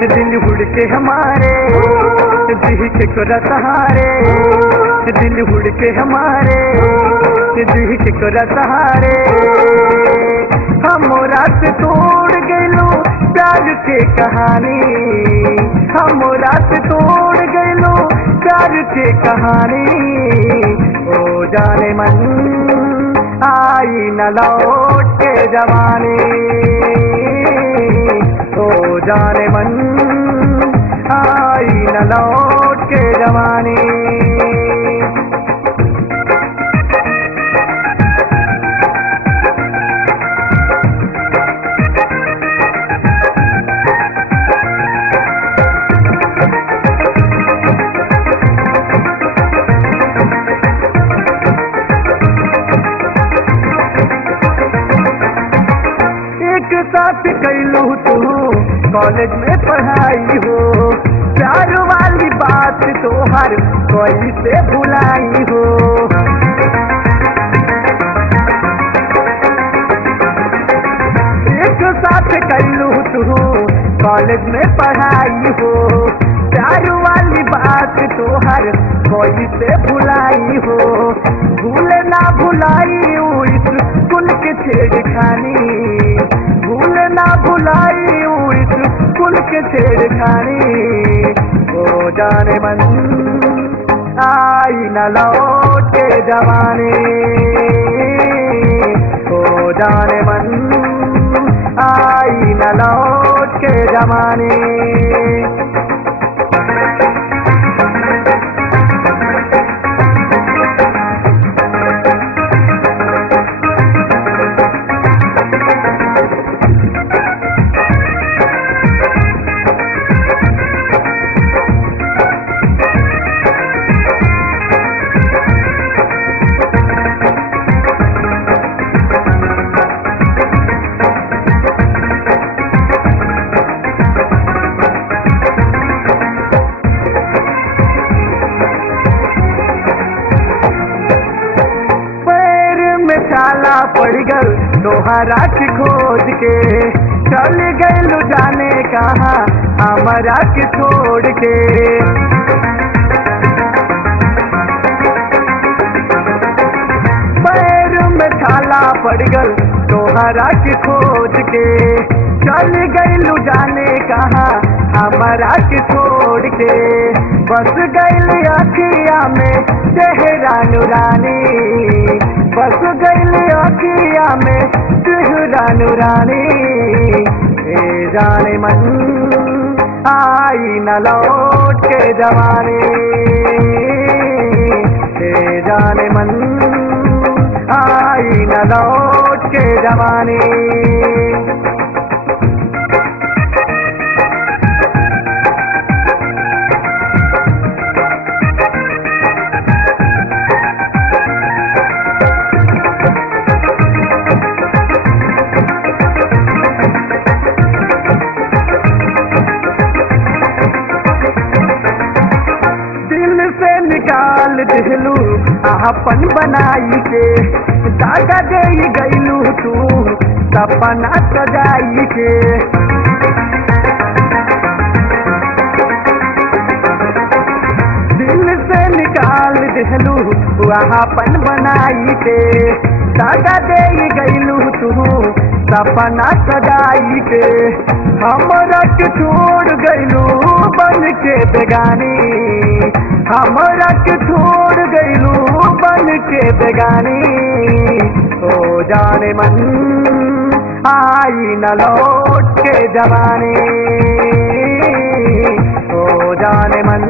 दिल हुड़ के हमारे दिल के कोरा सहारे, दिल हुड़ के हमारे दिल के कोरा सहारे। हम रात तोड़ गइलो प्यार के कहानी, हम रात तोड़ गइलो प्यार के कहानी। ओ जाने मन आई न लौट के जवानी, ओ जाने मन आई न लौट के जवानी। एक साथ कैलू तू कॉलेज में पढ़ाई हो, प्यार वाली बात तो हर कोई से भुलाई हो। एक साथ कैलू तू कॉलेज में पढ़ाई हो, प्यार वाली बात तो हर कोई से भुलाई हो। भूल ना भुलाई स्कूल के छेड़खानी, भूल ना भुलाई स्कूल के छेड़खानी। ओ जाने मन आई न लौट के जवानी, ओ जाने मन आई न लौट के जवानी। छाला पड़ गल तोहरा की खोज के, चल गइलू जाने कहाँ हमारा के छोड़ के। पैर में छाला पड़ गल तोहरा की खोज के, चल गइलू जाने कहाँ हमारा के छोड़ के। बस गइल अखिया में चेहरा नूरानी, बस गइल अखिया में चेहरा नूरानी। ए जाने मन आई न लौट के जवानी, ए जाने मन आई न लौट के जवानी। निकाल दिलू अपन बनाई के, दागा दे गइलू तू सपना सजाई के। दिल से निकाल दिलू अपन बनाई के, दागा दे गइलू तू सपना सजाई के। हमरा के छोड़ गइलू बन के बेगानी, हमरा के छोड़ गइलू बन के बेगानी। ओ जाने मन आई न लौट के जवानी, ओ जाने मन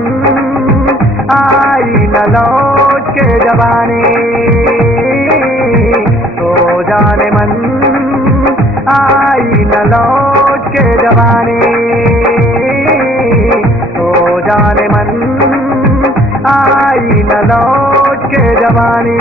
आई न लौट के जवानी, ओ जाने मन आई न लौट के जवानी, ओ जाने मन आई न लौट के जवानी।